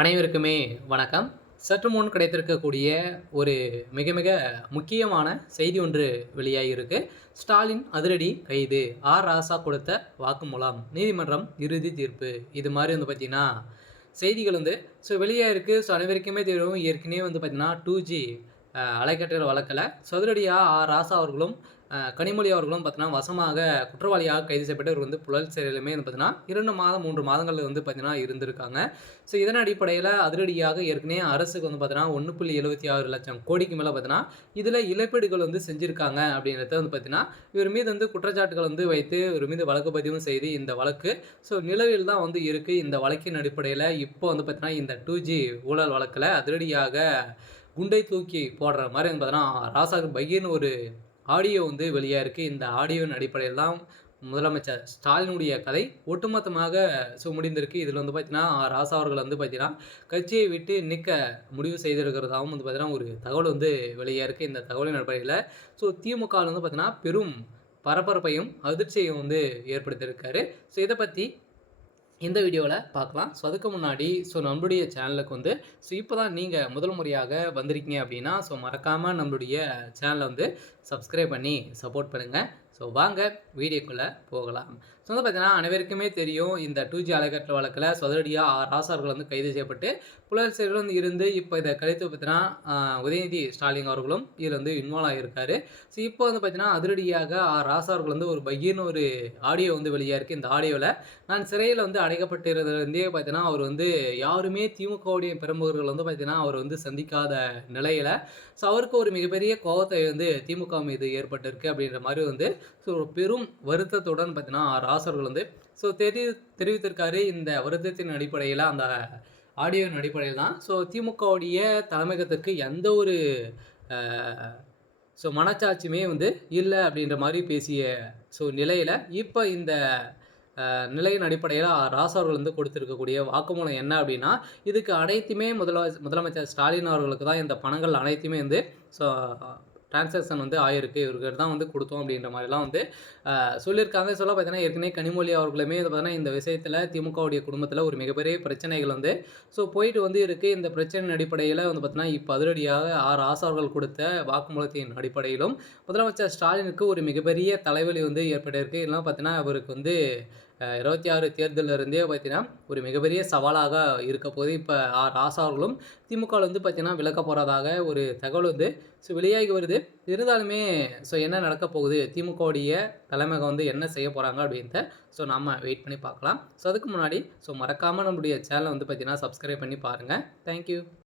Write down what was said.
அனைவருக்குமே வணக்கம். சற்று முன் கிடைத்திருக்கக்கூடிய ஒரு மிக மிக முக்கியமான செய்தி ஒன்று வெளியாகியிருக்கு. ஸ்டாலின் அதிரடி கைது. ராசா கொடுத்த வாக்குமூலம். நீதிமன்றம் இறுதி தீர்ப்பு. இது மாதிரி வந்து பார்த்தீங்கன்னா, செய்திகள் வந்து வெளியாகிருக்கு. அனைவருக்குமே தெரியும். ஏற்கனவே வந்து பார்த்தீங்கன்னா 2G அலைக்கற்றை வழக்கில் சதுரடியாக ராசா அவர்களும் கனிமொழி அவர்களும் பார்த்தீங்கன்னா வசமாக குற்றவாளியாக கைது செய்யப்பட்டு இவர் வந்து புழல் சிறையிலுமே வந்து பார்த்தீங்கன்னா 2 மாதம் 3 மாதங்கள் வந்து பார்த்தீங்கன்னா இருந்திருக்காங்க. இதன் அடிப்படையில் அதிரடியாக ஏற்கனவே அரசுக்கு வந்து பார்த்தீங்கன்னா 1.76 லட்சம் கோடிக்கு மேலே பார்த்தீங்கன்னா இதில் இழப்பீடுகள் வந்து செஞ்சுருக்காங்க அப்படின்றத வந்து பார்த்தீங்கன்னா இவர் மீது வந்து குற்றச்சாட்டுகள் வந்து வைத்து இவர் மீது வழக்கு பதிவும் செய்து இந்த வழக்கு நிலவில் தான் வந்து இருக்குது. இந்த வழக்கின் அடிப்படையில் இப்போ வந்து பார்த்தீங்கன்னா இந்த 2G ஊழல் வழக்கில் அதிரடியாக குண்டை தூக்கி போடுற மாதிரி வந்து பார்த்தீங்கன்னா ராசாவுக்கு பையன்னு ஒரு ஆடியோ வந்து வெளியாக இருக்குது. இந்த ஆடியோவின் அடிப்படையில் தான் முதலமைச்சர் ஸ்டாலினுடைய கதை ஒட்டுமொத்தமாக முடிந்திருக்கு. இதில் வந்து பார்த்தீங்கன்னா ராசா அவர்கள் வந்து பார்த்தீங்கன்னா கட்சியை விட்டு நீக்க முடிவு செய்திருக்கிறதாகவும் வந்து பார்த்தீங்கன்னா ஒரு தகவல் வந்து வெளியாக இருக்குது. இந்த தகவலின் அடிப்படையில் திமுக வந்து பார்த்தீங்கன்னா பெரும் பரபரப்பையும் அதிர்ச்சியையும் வந்து ஏற்படுத்தியிருக்காரு. இதை பற்றி இந்த வீடியோவில் பார்க்கலாம். அதுக்கு முன்னாடி நம்மளுடைய சேனலுக்கு வந்து இப்போ தான் நீங்கள் முதல் முறையாக வந்திருக்கீங்க அப்படின்னா மறக்காமல் நம்மளுடைய சேனலை வந்து சப்ஸ்கிரைப் பண்ணி சப்போர்ட் பண்ணுங்கள். வாங்க வீடியோக்குள்ளே போகலாம். வந்து பார்த்தீங்கன்னா அனைவருக்குமே தெரியும். இந்த 2G அலைக்கற்றை வழக்கில் சதுரடியாக ராசா அவர்கள் வந்து கைது செய்யப்பட்டு புழல் சிறையில் வந்து இருந்து இப்போ இதை கழித்து பார்த்தீங்கன்னா உதயநிதி ஸ்டாலின் அவர்களும் இதில் வந்து இன்வால்வ் ஆகியிருக்காரு. இப்போ வந்து பார்த்தீங்கன்னா அதிரடியாக ராசா அவர்கள் வந்து ஒரு பையன் ஒரு ஆடியோ வந்து வெளியாக இருக்குது. இந்த ஆடியோவில் நான் சிறையில் வந்து அடைக்கப்பட்டிருந்தே பார்த்தீங்கன்னா அவர் வந்து யாருமே திமுகவுடைய பிரமுகர்கள் வந்து பார்த்தீங்கன்னா அவர் வந்து சந்திக்காத நிலையில் அவருக்கு ஒரு மிகப்பெரிய கோபத்தை வந்து திமுக மீது ஏற்பட்டிருக்கு அப்படின்ற மாதிரி வந்து பெரும் வருத்தத்துடன் பார்த்தீங்கன்னா ராசர்கள் வந்து தெரிவித்திருக்காரு. இந்த வருத்தத்தின் அடிப்படையில் அந்த ஆடியோவின் அடிப்படையில் தான் திமுகவுடைய தலைமையகத்திற்கு எந்த ஒரு மனச்சாட்சியுமே வந்து இல்லை அப்படின்ற மாதிரி பேசிய நிலையில் இப்போ இந்த நிலையின் அடிப்படையில் ராசா அவர்கள் வந்து கொடுத்திருக்கக்கூடிய வாக்குமூலம் என்ன அப்படின்னா, இதுக்கு அனைத்துமே முதலமைச்சர் ஸ்டாலின் அவர்களுக்கு தான் இந்த பணங்கள் அனைத்துமே வந்து டிரான்சாக்ஷன் வந்து ஆயிருக்கு. இவருக்கு தான் வந்து கொடுத்தோம் அப்படின்ற மாதிரிலாம் வந்து சொல்லியிருக்காங்க. பார்த்தீங்கன்னா ஏற்கனவே கனிமொழி அவர்களுமே பார்த்தீங்கன்னா இந்த விஷயத்தில் திமுகவுடைய குடும்பத்தில் ஒரு மிகப்பெரிய பிரச்சனைகள் வந்து போயிட்டு வந்து இருக்குது. இந்த பிரச்சனையின் அடிப்படையில் வந்து பார்த்தீங்கன்னா இப்போ அதிரடியாக ராசா அவர்கள் கொடுத்த வாக்குமூலத்தின் அடிப்படையிலும் முதலமைச்சர் ஸ்டாலினுக்கு ஒரு மிகப்பெரிய தலைவலி வந்து ஏற்பட்டிருக்கு. இதெல்லாம் பார்த்தீங்கன்னா அவருக்கு வந்து 26 தேர்தலில் இருந்தே பார்த்தீங்கன்னா ஒரு மிகப்பெரிய சவாலாக இருக்க போது இப்போ ராசா அவர்களும் திமுகவில் வந்து பார்த்தீங்கன்னா விலக்க போகிறதாக ஒரு தகவல் வந்து வெளியாகி வருது. இருந்தாலுமே என்ன நடக்க போகுது, திமுகவுடைய தலைமையகம் வந்து என்ன செய்ய போகிறாங்க அப்படின்ட்டு நம்ம வெயிட் பண்ணி பார்க்கலாம். அதுக்கு முன்னாடி மறக்காமல் நம்மளுடைய சேனலை வந்து பார்த்தீங்கன்னா சப்ஸ்கிரைப் பண்ணி பாருங்கள். தேங்க்யூ.